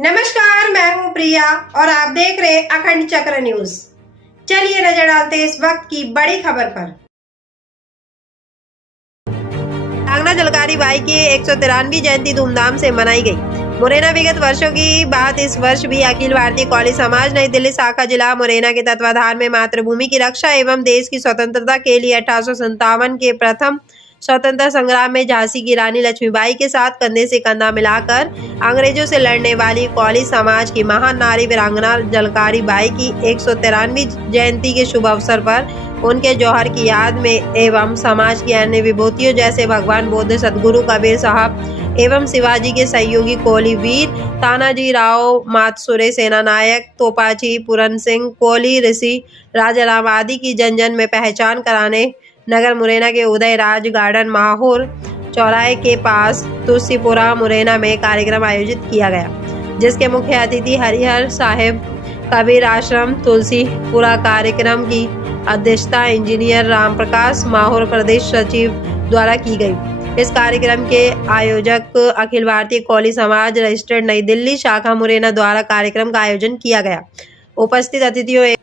नमस्कार, मैं हूं प्रिया और आप देख रहे अखंड चक्र न्यूज। चलिए नजर डालते हैं इस वक्त की बड़ी खबर पर। कांगड़ा जलकारी बाई की 193वीं जयंती धूमधाम से मनाई गई। मुरैना विगत वर्षों की बात इस वर्ष भी अखिल भारतीय कौली समाज नई दिल्ली शाखा जिला मुरैना के तत्वाधान में मातृभूमि की रक्षा एवं देश की स्वतंत्रता के लिए 1857 के प्रथम स्वतंत्रता संग्राम में झांसी की रानी लक्ष्मीबाई के साथ कंधे से कंधा मिलाकर अंग्रेजों से लड़ने वाली कौली समाज की महान नारी वीरांगना जलकारी बाई की 193वीं जयंती के शुभ अवसर पर उनके जौहर की याद में एवं समाज की अन्य विभूतियों जैसे भगवान बुद्ध, सदगुरु कबीर साहब एवं शिवाजी के सहयोगी कोली वीर तानाजी राव, मातसुरे सेना नायक, तोपाची पूरन सिंह, कोली ऋषि, राजा राम आदि की जन जन में पहचान कराने नगर मुरैना के उदय राज गार्डन माहौर चौराहे के पास तुलसीपुरा मुरैना में कार्यक्रम आयोजित किया गया, जिसके मुख्य अतिथि हरिहर साहेब कबीर आश्रम तुलसीपुरा। कार्यक्रम की अध्यक्षता इंजीनियर राम प्रकाश माहौर प्रदेश सचिव द्वारा की गई। इस कार्यक्रम के आयोजक अखिल भारतीय कौली समाज रजिस्टर्ड नई दिल्ली शाखा मुरैना द्वारा कार्यक्रम का आयोजन किया गया। उपस्थित अतिथियों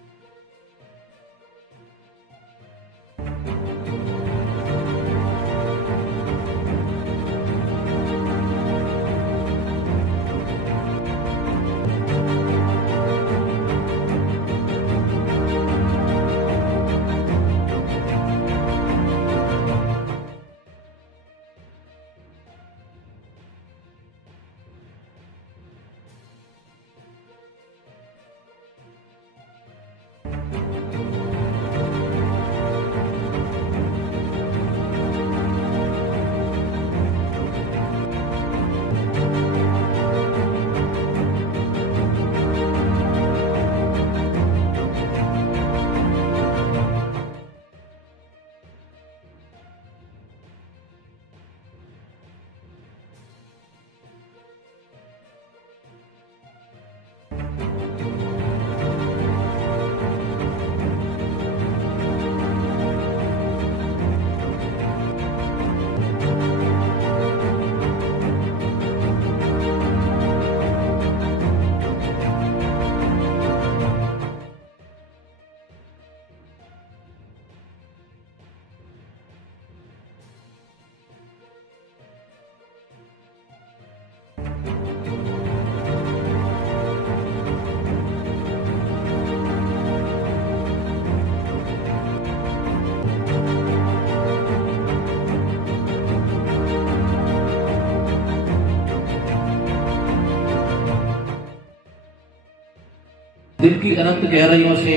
दिल की अनंत गहराइयों से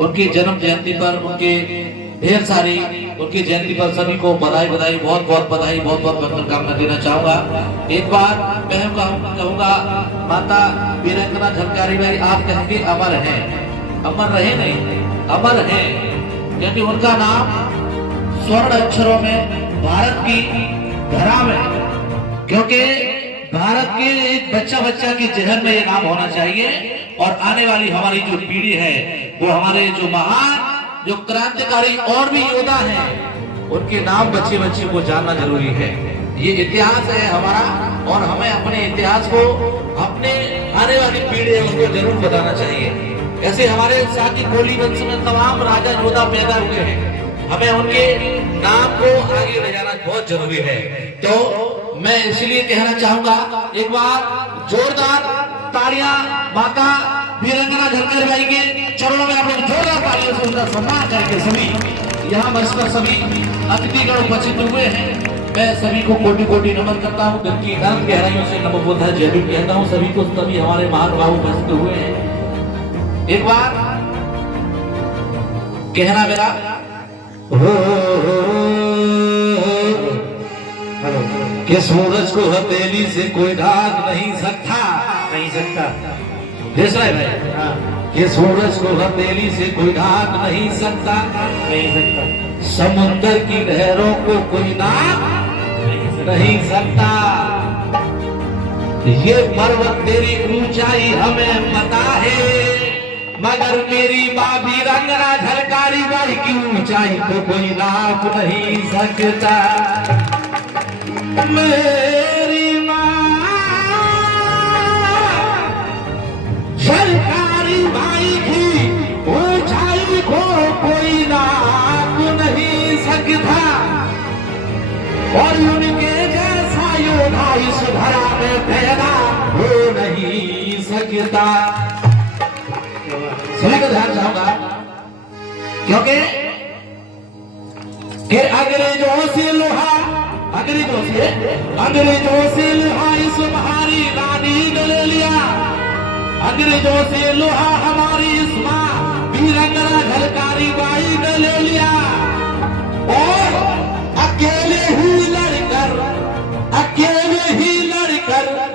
उनकी जन्म जयंती पर उनके ढेर सारी उनकी जयंती पर सभी को बधाई बहुत बहुत बधाई बहुत बहुत मंगल कामना देना चाहूंगा। एक बार मैं कहूंगा माता वीरांगना झलकारी बाई आप कहेंगे अमर हैं, अमर रहे नहीं अमर हैं, क्योंकि उनका नाम स्वर्ण अक्षरों में भारत की धरा में, क्योंकि भारत के एक बच्चा के जहन में ये नाम होना चाहिए और आने वाली हमारी जो पीढ़ी है वो हमारे जो महान जो क्रांतिकारी और भी योद्धा हैं उनके नाम बच्चे को जानना जरूरी है। ये इतिहास है हमारा और हमें अपने इतिहास को अपने आने वाली पीढ़ी उनको जरूर बताना चाहिए। ऐसे हमारे साथी कोली वंश में तमाम राजा योद्धा पैदा हुए हैं, हमें उनके नाम को आगे ले जाना बहुत जरूरी है। तो मैं इसलिए कहना चाहूंगा एक बार जोरदार तालियां माता वीरांगना झलकारी बाई के चरणों में आप लोग जोरदार तालियों से उनका सम्मान करके सभी यहाँ मंच पर सभी अतिथिगण उपस्थित हुए हैं। मैं सभी को कोटि कोटि नमन करता हूँ, दिल की अनंत गहराइयों से नमो बुद्धाय जय भीम कहता हूँ सभी को। सभी हमारे महानुभाव उपस्थित हुए हैं। एक बार कहना मेरा कि सूरज को हथेली से कोई ढाक नहीं सकता देश भाई, कि सूरज को हथेली से कोई ढाक नहीं सकता, समुद्र की लहरों को कोई नाप नहीं सकता। ये पर्वत तेरी ऊंचाई हमें पता है, मगर मेरी माँ वीरांगना झलकारी बाई की ऊंचाई को कोई नाप नहीं सकता। मेरी माँ हो नहीं सकता। सभी का ध्यान चाहूंगा, क्योंकि अंग्रेजों से लोहा इस तुम्हारी रानी ने ले लिया, अंग्रेजों से लोहा हमारी इस मां वीरंगना झलकारी बाई ने ले लिया, और अकेले ही लड़कर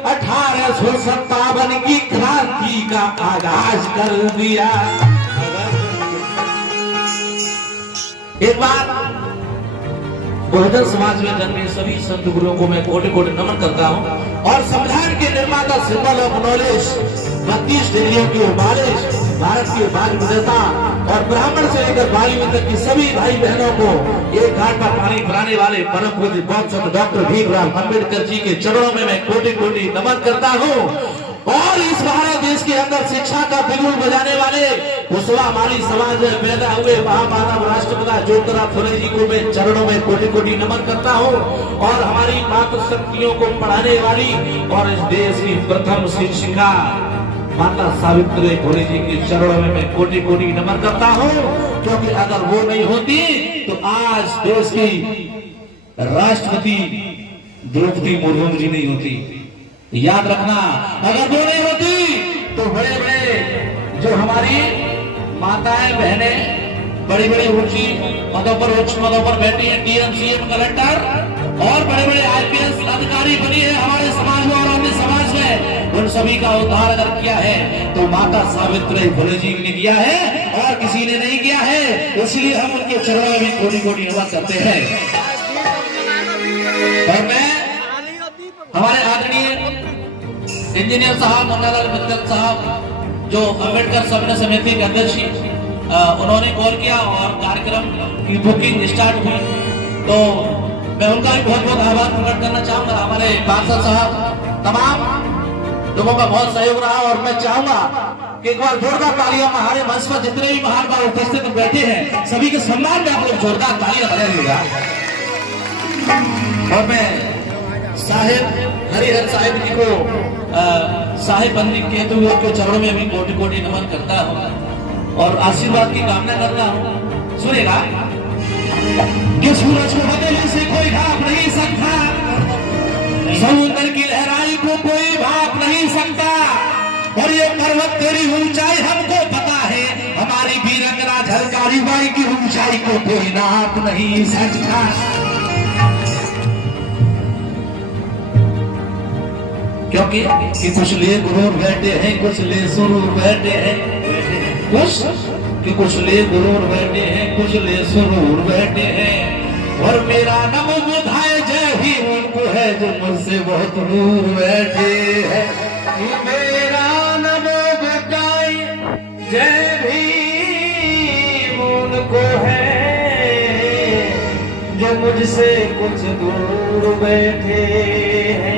1857 की क्रांति का आगाज कर दिया। एक बार बहुजन समाज में जन्मे सभी संत गुरुओं को मैं कोटि कोटि नमन करता हूँ, और संविधान के निर्माता सिंबल ऑफ नॉलेज 32 डिग्रियों की मालिश भारत के भाजपा नेता और ब्राह्मण से लेकर बालियों तक की सभी भाई बहनों को एक घाट पर पानी पिलाने वाले परम पूज्य बहुत डॉक्टर भीमराव अम्बेडकर जी के चरणों में मैं कोटि कोटि नमन करता हूँ। और इस भारत देश के अंदर शिक्षा का बिगुल बजाने वाले कुशवा माली समाज में पैदा हुए महामानव राष्ट्रपिता ज्योतिराव फुले जी को मैं चरणों में कोटि कोटि नमन करता हूँ। और हमारी मातृशक्तियों को पढ़ाने वाली और इस देश की प्रथम शिक्षिका माता सावित्री फुले जी के चरणों में मैं कोटि कोटि नमन करता हूँ, क्योंकि अगर वो नहीं होती तो आज देश की राष्ट्रपति द्रौपदी मुर्मू जी नहीं होती। याद रखना, अगर वो नहीं होती तो बड़े बड़े जो हमारी माताएं बहनें बड़ी बड़ी ऊंची पदों पर उच्च पदों पर बैठी है, डीएम सीएम कलेक्टर और बड़े बड़े आईपीएस अधिकारी बनी है हमारे समाज में और अन्य समाज में, उन सभी का उद्धार अगर किया है तो माता सावित्री फुले जी ने किया है और किसी ने नहीं किया है। इसलिए हम उनके चरणों में कोटि कोटि नमन करते हैं। और मैं हमारे आदरणीय इंजीनियर साहब मुन्नालाल मित्तल साहब जो अम्बेडकर सभ्य समिति के अध्यक्ष, उन्होंने कॉल किया और कार्यक्रम की बुकिंग स्टार्ट हुई, तो मैं उनका भी बहुत बहुत आभार प्रकट करना चाहूंगा। हमारे पार्षद साहब, तमाम लोगों का बहुत सहयोग रहा, और मैं चाहूंगा कि एक बार जोरदार तालियां हमारे मंच पर जितने भी महान भाव उपस्थित बैठे हैं सभी के सम्मान में आप लोग जोरदार तालियां बजाइएगा। और मैं साहिब हरिहर साहिब जी को साहिब बंदी कहते हुए उनके चरणों में भी कोटि कोटि नमन करता हूँ और आशीर्वाद की कामना करता हूँ। सुनेगा कि सूरज को बदलने से कोई भाप नहीं सकता, समुद्र की लहराई को कोई भाप नहीं सकता, और ये पर्वत तेरी ऊंचाई हमको पता है, हमारी वीरंगना झलकारी बाई की ऊंचाई को कोई नाप नहीं सकता। क्योंकि कि कुछ ले गुरूर बैठे हैं, कुछ ले सुरूर बैठे हैं, कुछ ले गुरूर बैठे हैं, कुछ ले सुरूर बैठे हैं, और मेरा नम बुधाए जय भी उनको है जो मुझसे बहुत दूर बैठे हैं। मेरा नम बुधाए जय भी उनको है जो मुझसे कुछ दूर बैठे हैं।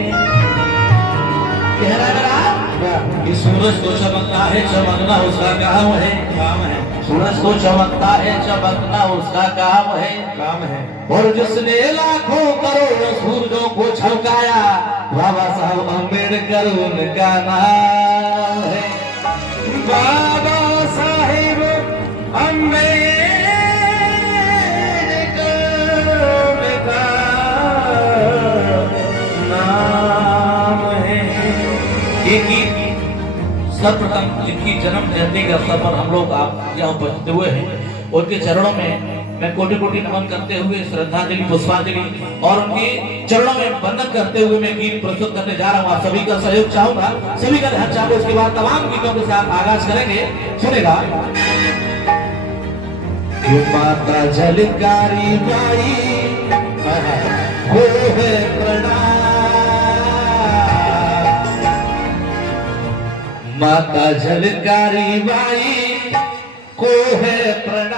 कि सूरज तो चमकता है, चमकना उसका काम है, सूरज तो चमकता है, चमकना उसका काम है, और जिसने लाखों करोड़ों सूरजों को छलकाया बाबा साहब अम्बेडकर उनका नाम है। बाबा साहेब अम्बेडकर का नाम है। सर्वप्रथम जिनकी जन्म जयंती के अवसर पर हम लोग आप यहाँ उपस्थित हुए हैं, उनके चरणों में मैं कोटि कोटि नमन करते हुए श्रद्धांजलि पुष्पांजलि और उनके चरणों में वंदन करते हुए मैं गीत प्रस्तुत करने जा रहा हूँ। आप सभी का सहयोग चाहूंगा, सभी का ध्यान चाहूंगा। उसके बाद तमाम गीतों के साथ आगाज करेंगे। सुनेगा माता झलकारी बाई को है प्रणाम, माता झलकारी बाई को है प्रणाम,